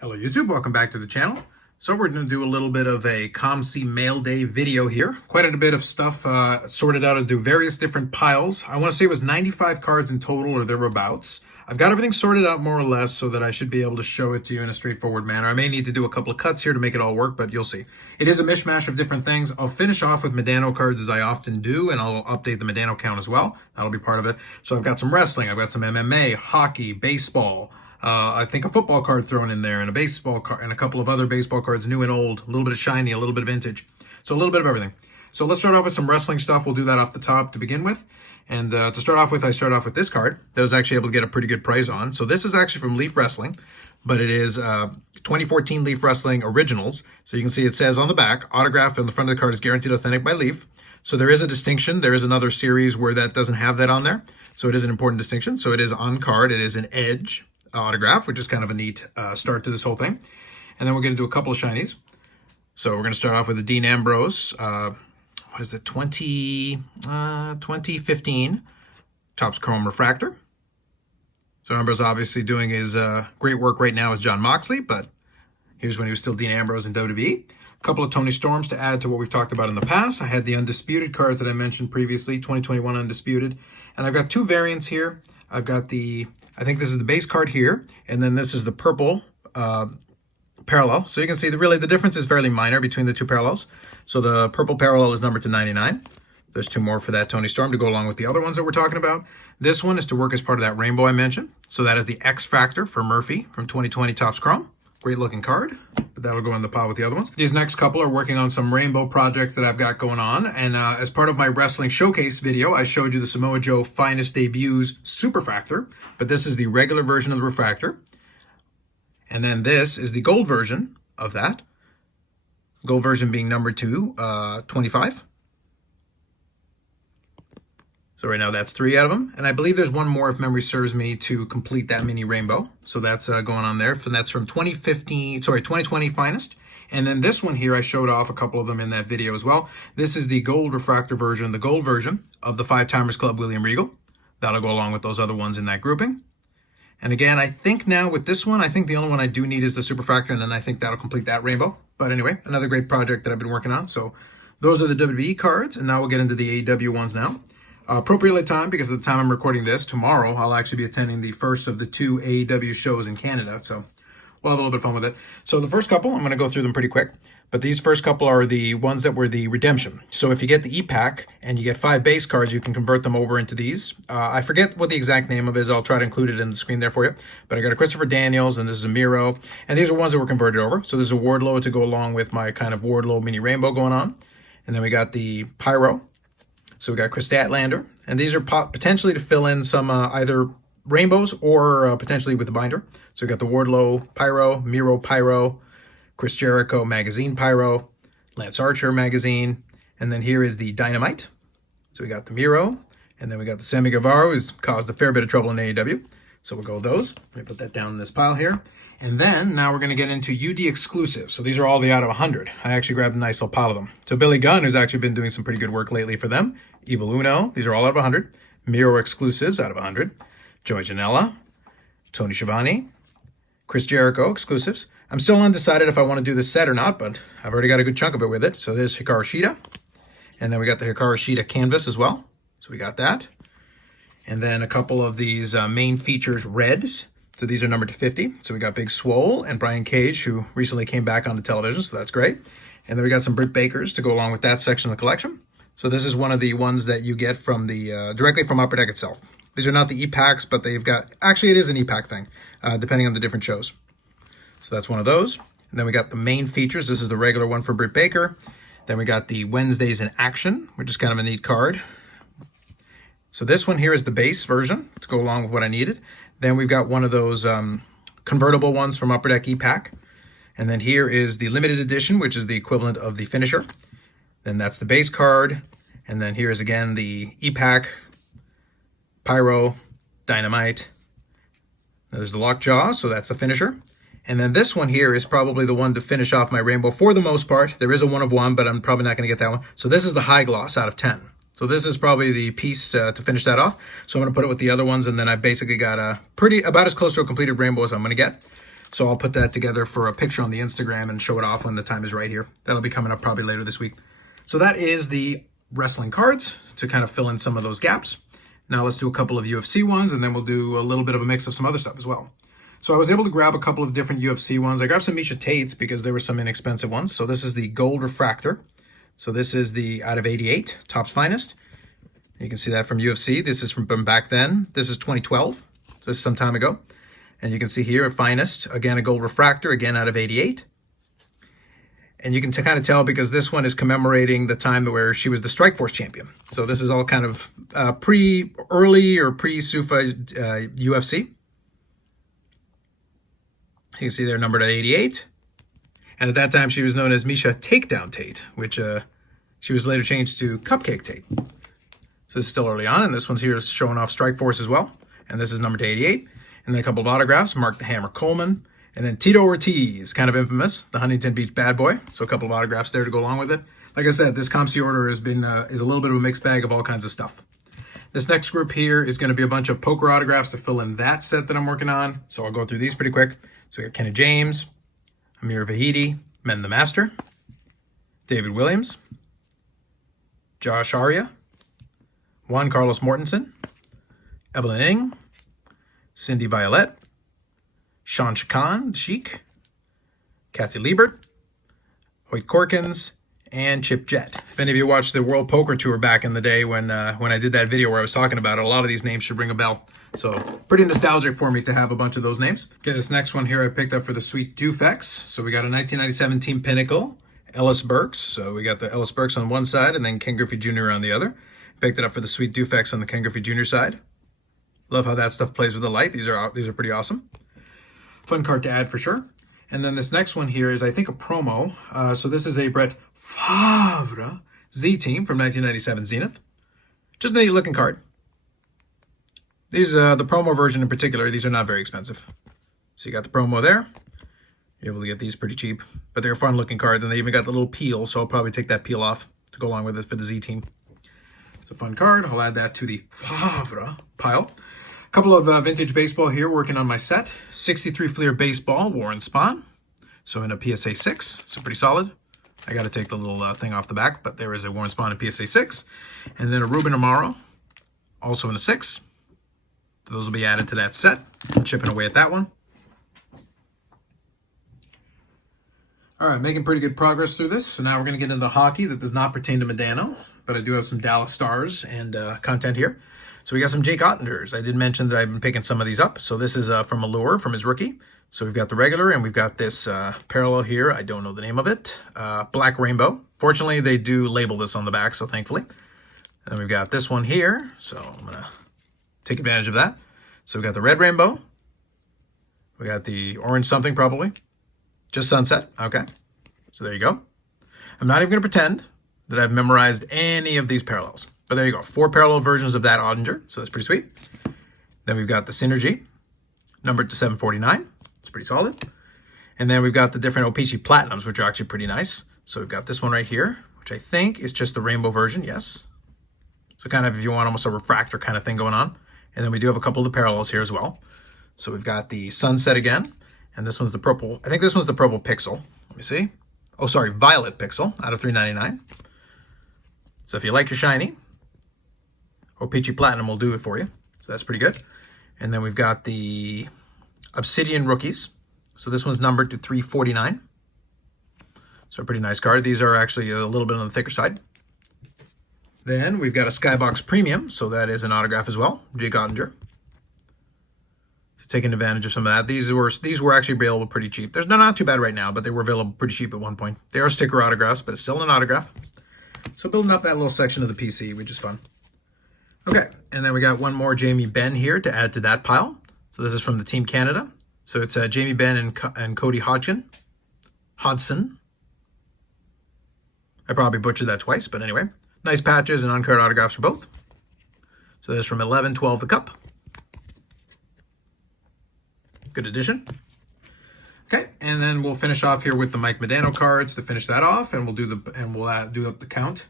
Hello YouTube, welcome back to the channel. So we're going to do a little bit of a COMC Mail Day video here. Quite a bit of stuff sorted out into various different piles. I want to say it was 95 cards in total or thereabouts. I've got everything sorted out more or less so that I should be able to show it to you in a straightforward manner. I may need to do a couple of cuts here to make it all work, but you'll see. It is a mishmash of different things. I'll finish off with Medano cards as I often do, and I'll update the Medano count as well. That'll be part of it. So I've got some wrestling, I've got some MMA, hockey, baseball, I think a football card thrown in there, and a baseball card, and a couple of other baseball cards, new and old, a little bit of shiny, a little bit of vintage. So a little bit of everything. So let's start off with some wrestling stuff. We'll do that off the top to begin with. And to start off with, I start off with this card that I was actually able to get a pretty good price on. So this is actually from Leaf Wrestling, but it is 2014 Leaf Wrestling Originals. So you can see it says on the back, autograph on the front of the card is guaranteed authentic by Leaf. So there is a distinction. There is another series where that doesn't have that on there. So it is an important distinction. So it is on card. It is an Edge autograph, which is kind of a neat start to this whole thing. And then we're going to do a couple of shinies. So we're going to start off with the Dean Ambrose, what is it, 2015 Topps Chrome Refractor. So Ambrose obviously doing his great work right now as John Moxley, but here's when he was still Dean Ambrose in WWE. A couple of Tony Storms to add to what we've talked about in the past. I had the Undisputed cards that I mentioned previously, 2021 Undisputed. And I've got two variants here. I've got I think this is the base card here, and then this is the purple parallel. So you can see the difference is fairly minor between the two parallels. So the purple parallel is numbered to 99. There's two more for that Tony Storm to go along with the other ones that we're talking about. This one is to work as part of that rainbow I mentioned. So that is the X Factor for Murphy from 2020 Topps Chrome. Great looking card, but that'll go in the pile with the other ones. These next couple are working on some rainbow projects that I've got going on. And as part of my wrestling showcase video, I showed you the Samoa Joe Finest Debuts Superfractor, but this is the regular version of the refractor. And then this is the gold version of that. Gold version being numbered to 25. So right now that's 3 out of them. And I believe there's one more if memory serves me to complete that mini rainbow. So that's going on there. And that's from 2020 Finest. And then this one here, I showed off a couple of them in that video as well. This is the gold refractor version, the gold version of the 5 Timers Club William Regal. That'll go along with those other ones in that grouping. And again, I think now with this one, I think the only one I do need is the Superfractor, and then I think that'll complete that rainbow. But anyway, another great project that I've been working on. So those are the WWE cards, and now we'll get into the AEW ones now. Appropriately timed, because at the time I'm recording this, tomorrow I'll actually be attending the first of the 2 AEW shows in Canada, so we'll have a little bit of fun with it. So the first couple, I'm going to go through them pretty quick, but these first couple are the ones that were the redemption. So if you get the E-Pack and you get 5 base cards, you can convert them over into these. I forget what the exact name of it is. I'll try to include it in the screen there for you. But I got a Christopher Daniels, and this is a Miro, and these are ones that were converted over. So there's a Wardlow to go along with my kind of Wardlow mini rainbow going on. And then we got the Pyro. So we got Chris Statlander, and these are potentially to fill in some either rainbows or potentially with the binder. So we got the Wardlow Pyro, Miro Pyro, Chris Jericho Magazine Pyro, Lance Archer Magazine, and then here is the Dynamite. So we got the Miro, and then we got the Sammy Guevara, who's caused a fair bit of trouble in AEW. So we'll go with those. Let me put that down in this pile here. And then now we're going to get into UD exclusives. So these are all the out of 100. I actually grabbed a nice little pile of them. So Billy Gunn, who's actually been doing some pretty good work lately for them. Evil Uno, these are all out of 100. Miro exclusives out of 100. Joey Janela, Tony Schiavone, Chris Jericho exclusives. I'm still undecided if I want to do this set or not, but I've already got a good chunk of it with it. So there's Hikaru Shida. And then we got the Hikaru Shida canvas as well. So we got that. And then a couple of these main features reds. So these are numbered to 50. So we got Big Swole and Brian Cage, who recently came back onto television, so that's great. And then we got some Britt Bakers to go along with that section of the collection. So this is one of the ones that you get from the directly from Upper Deck itself. These are not the E-Packs, but they've got, actually it is an E-Pack thing, depending on the different shows. So that's one of those. And then we got the main features. This is the regular one for Britt Baker. Then we got the Wednesdays in Action, which is kind of a neat card. So this one here is the base version to go along with what I needed. Then we've got one of those convertible ones from Upper Deck E-Pack. And then here is the limited edition, which is the equivalent of the finisher. Then that's the base card. And then here's again the E-Pack, Pyro, Dynamite. There's the Lockjaw, so that's the finisher. And then this one here is probably the one to finish off my rainbow for the most part. There is a 1 of 1, but I'm probably not going to get that one. So this is the High Gloss out of 10. So this is probably the piece to finish that off. So I'm going to put it with the other ones, and then I basically got about as close to a completed rainbow as I'm going to get. So I'll put that together for a picture on the Instagram and show it off when the time is right here. That'll be coming up probably later this week. So that is the wrestling cards to kind of fill in some of those gaps. Now let's do a couple of UFC ones, and then we'll do a little bit of a mix of some other stuff as well. So I was able to grab a couple of different UFC ones. I grabbed some Misha Tates because there were some inexpensive ones. So this is the Gold Refractor. So this is the out of 88, Topps Finest. You can see that from UFC. This is from back then. This is 2012. So this is some time ago. And you can see here, Finest, again, a Gold Refractor, again, out of 88. And you can kind of tell because this one is commemorating the time where she was the Strikeforce champion. So this is all kind of early or pre-SUFA UFC. You can see they're numbered at 88. And at that time, she was known as Misha Takedown Tate, which she was later changed to Cupcake Tate. So this is still early on, and this one's here is showing off Strikeforce as well. And this is numbered to 88. And then a couple of autographs, Mark the Hammer Coleman. And then Tito Ortiz, kind of infamous, the Huntington Beach bad boy. So a couple of autographs there to go along with it. Like I said, this COMC order has been is a little bit of a mixed bag of all kinds of stuff. This next group here is going to be a bunch of poker autographs to fill in that set that I'm working on. So I'll go through these pretty quick. So we got Kenny James, Amir Vahidi, Men the Master, David Williams, Josh Arya, Juan Carlos Mortensen, Evelyn Ng, Cindy Violette, Sean Chacon, Sheik, Kathy Liebert, Hoyt Corkins, and Chip Jett. If any of you watched the World Poker Tour back in the day when I did that video where I was talking about it, a lot of these names should ring a bell. So pretty nostalgic for me to have a bunch of those names. Okay, this next one here I picked up for the Sweet Dufex. So we got a 1997 Team Pinnacle, Ellis Burks. So we got the Ellis Burks on one side and then Ken Griffey Jr. on the other. Picked it up for the Sweet Dufex on the Ken Griffey Jr. side. Love how that stuff plays with the light. These are pretty awesome. Fun card to add for sure. And then this next one here is, I think, a promo. So this is a Brett Favre Z-Team from 1997 Zenith. Just a neat looking card. These, the promo version in particular, these are not very expensive. So you got the promo there. You're able to get these pretty cheap. But they're fun looking cards, and they even got the little peel, so I'll probably take that peel off to go along with it for the Z-Team. It's a fun card. I'll add that to the Favre pile. A couple of vintage baseball here working on my set. 63 Fleer Baseball, Warren Spahn. So in a PSA 6, so pretty solid. I got to take the little thing off the back, but there is a Warren Spahn in PSA 6. And then a Ruben Amaro, also in a 6. Those will be added to that set. I'm chipping away at that one. All right, making pretty good progress through this. So now we're going to get into hockey that does not pertain to Medano, but I do have some Dallas Stars and content here. So we got some Jake Ottingers. I did mention that I've been picking some of these up. So this is from Allure, from his rookie. So we've got the regular, and we've got this parallel here. I don't know the name of it. Black Rainbow. Fortunately, they do label this on the back, so thankfully. And then we've got this one here. So I'm going to take advantage of that. So we got the Red Rainbow. We got the orange something, probably. Just Sunset. Okay. So there you go. I'm not even going to pretend that I've memorized any of these parallels. But there you go. 4 parallel versions of that Ottinger. So that's pretty sweet. Then we've got the Synergy, numbered to 749. It's pretty solid. And then we've got the different O-Pee-Chee Platinums, which are actually pretty nice. So we've got this one right here, which I think is just the rainbow version. Yes. So kind of if you want almost a refractor kind of thing going on. And then we do have a couple of the parallels here as well. So we've got the Sunset again. And this one's the purple. I think this one's the purple Pixel. Let me see. Oh, sorry. Violet Pixel out of $3.99. So if you like your shiny, O-Pee-Chee Platinum will do it for you. So that's pretty good. And then we've got the Obsidian Rookies. So this one's numbered to 349. So a pretty nice card. These are actually a little bit on the thicker side. Then we've got a Skybox Premium. So that is an autograph as well. Jake Ottinger. So taking advantage of some of that. These were actually available pretty cheap. They're not too bad right now, but they were available pretty cheap at one point. They are sticker autographs, but it's still an autograph. So building up that little section of the PC, which is fun. Okay, and then we got one more Jamie Benn here to add to that pile. So this is from the Team Canada. So it's Jamie Benn and Cody Hodgson. I probably butchered that twice, but anyway. Nice patches and on-card autographs for both. So this is from 11-12 the Cup. Good addition. Okay, and then we'll finish off here with the Mike Medano cards to finish that off, and we'll do up the count.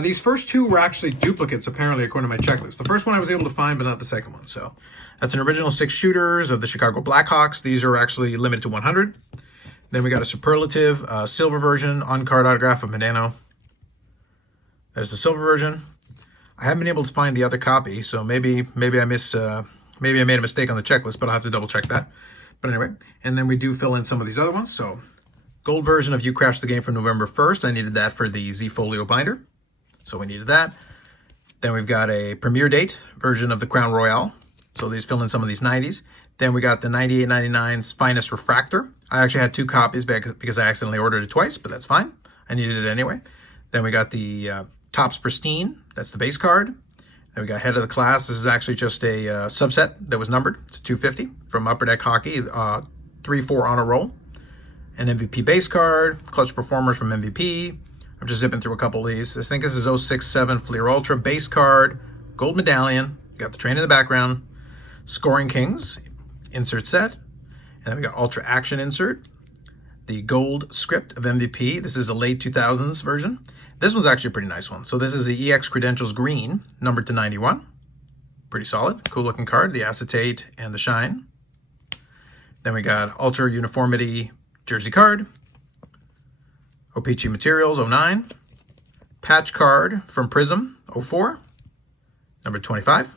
These first two were actually duplicates, apparently, according to my checklist. The first one I was able to find, but not the second one. So that's an original 6 shooters of the Chicago Blackhawks. These are actually limited to 100. Then we got a superlative silver version, on-card autograph of Medano. That is the silver version. I haven't been able to find the other copy, so maybe I made a mistake on the checklist, but I'll have to double check that. But anyway, and then we do fill in some of these other ones. So gold version of You Crashed the Game from November 1st. I needed that for the Z Folio binder. So we needed that. Then we've got a premiere date version of the Crown Royale. So these fill in some of these 90s. Then we got the 98-99's Finest Refractor. I actually had 2 copies because I accidentally ordered it twice, but that's fine. I needed it anyway. Then we got the Topps Pristine. That's the base card. Then we got Head of the Class. This is actually just a subset that was numbered to 250 from Upper Deck Hockey, 3-4 on a roll. An MVP base card, Clutch Performers from MVP. I'm just zipping through a couple of these. I think this is 067 Fleer Ultra base card, gold medallion. You got the train in the background. Scoring Kings insert set. And then we got Ultra Action insert. The gold script of MVP. This is a late 2000s version. This one's actually a pretty nice one. So this is the EX Credentials Green, numbered to 91. Pretty solid. Cool looking card. The acetate and the shine. Then we got Ultra Uniformity Jersey card. OPC Materials 09. Patch card from Prism 04. Number 25.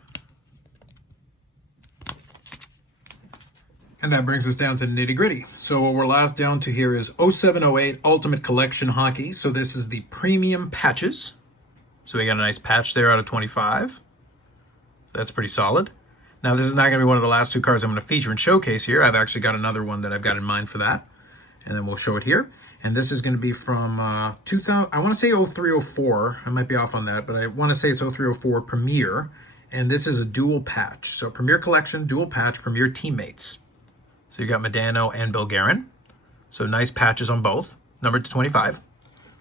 And that brings us down to the nitty gritty. So what we're last down to here is 07-08 Ultimate Collection Hockey. So this is the premium patches. So we got a nice patch there out of 25. That's pretty solid. Now this is not going to be one of the last 2 cards I'm going to feature and showcase here. I've actually got another one that I've got in mind for that. And then we'll show it here. And this is going to be from 2000. I want to say 03-04. I might be off on that, but I want to say it's 03-04 Premier. And this is a dual patch. So Premier Collection, dual patch, Premier Teammates. So you got Medano and Bill Guerin. So nice patches on both, numbered to 25.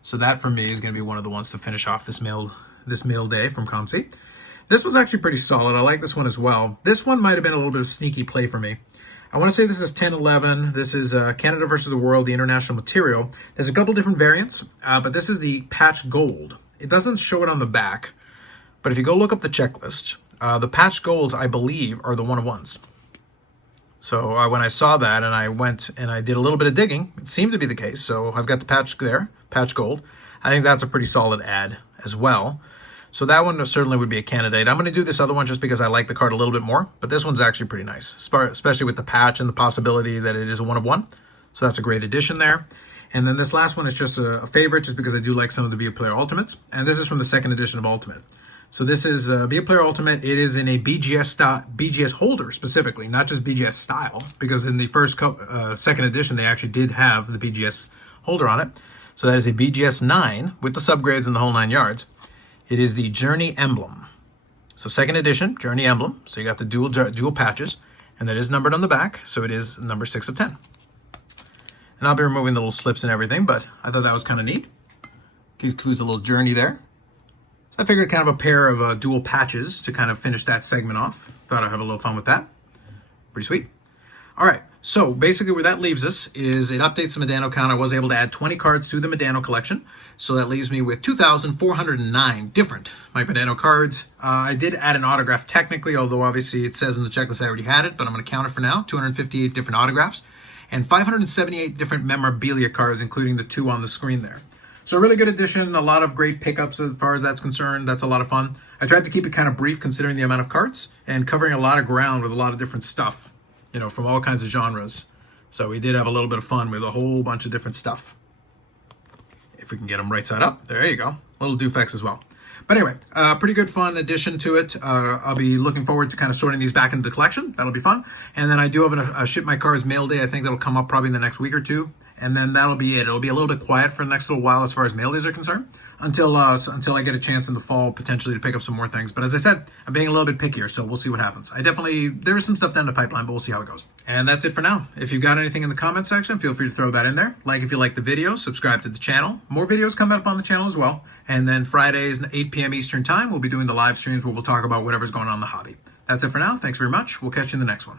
So that for me is going to be one of the ones to finish off this mail day from COMC. This was actually pretty solid. I like this one as well. This one might have been a little bit of sneaky play for me. I want to say this is 10-11. This is Canada versus the World, the international material. There's a couple different variants, but this is the patch gold. It doesn't show it on the back, but if you go look up the checklist, the patch golds, I believe, are the one-of-ones. So when I saw that and I went and I did a little bit of digging, it seemed to be the case. So I've got the patch there, patch gold. I think that's a pretty solid ad as well. So that one certainly would be a candidate. I'm going to do this other one just because I like the card a little bit more, but this one's actually pretty nice, especially with the patch and the possibility that it is a one-of-one. So that's a great addition there. And then this last one is just a favorite just because I do like some of the Be a Player Ultimates. And this is from the 2nd edition of Ultimate. So this is Be a Player Ultimate. It is in a BGS holder specifically, not just BGS style, because in the first 2nd edition, they actually did have the BGS holder on it. So that is a BGS 9 with the subgrades and the whole 9 yards. It is the Journey Emblem. So 2nd edition, Journey Emblem. So you got the dual patches, and that is numbered on the back. So it is number 6 of 10. And I'll be removing the little slips and everything, but I thought that was kind of neat. Includes a little journey there. I figured kind of a pair of dual patches to kind of finish that segment off. Thought I'd have a little fun with that. Pretty sweet. All right, so basically where that leaves us is it updates the Medano count. I was able to add 20 cards to the Medano collection. So that leaves me with 2,409 different Mike Medano cards. I did add an autograph technically, although obviously it says in the checklist I already had it, but I'm going to count it for now. 258 different autographs and 578 different memorabilia cards, including the 2 on the screen there. So a really good addition, a lot of great pickups as far as that's concerned. That's a lot of fun. I tried to keep it kind of brief considering the amount of cards and covering a lot of ground with a lot of different stuff, you know, from all kinds of genres. So we did have a little bit of fun with a whole bunch of different stuff. If we can get them right side up. There you go. Little Dufex as well. But anyway, pretty good fun addition to it. I'll be looking forward to kind of sorting these back into the collection. That'll be fun. And then I do have a Ship My Cards mail day. I think that'll come up probably in the next week or 2. And then that'll be it. It'll be a little bit quiet for the next little while as far as mail days are concerned until I get a chance in the fall potentially to pick up some more things. But as I said, I'm being a little bit pickier, so we'll see what happens. There is some stuff down the pipeline, but we'll see how it goes. And that's it for now. If you've got anything in the comment section, feel free to throw that in there. Like if you like the video, subscribe to the channel. More videos coming up on the channel as well. And then Fridays, 8 p.m. Eastern time, we'll be doing the live streams where we'll talk about whatever's going on in the hobby. That's it for now. Thanks very much. We'll catch you in the next one.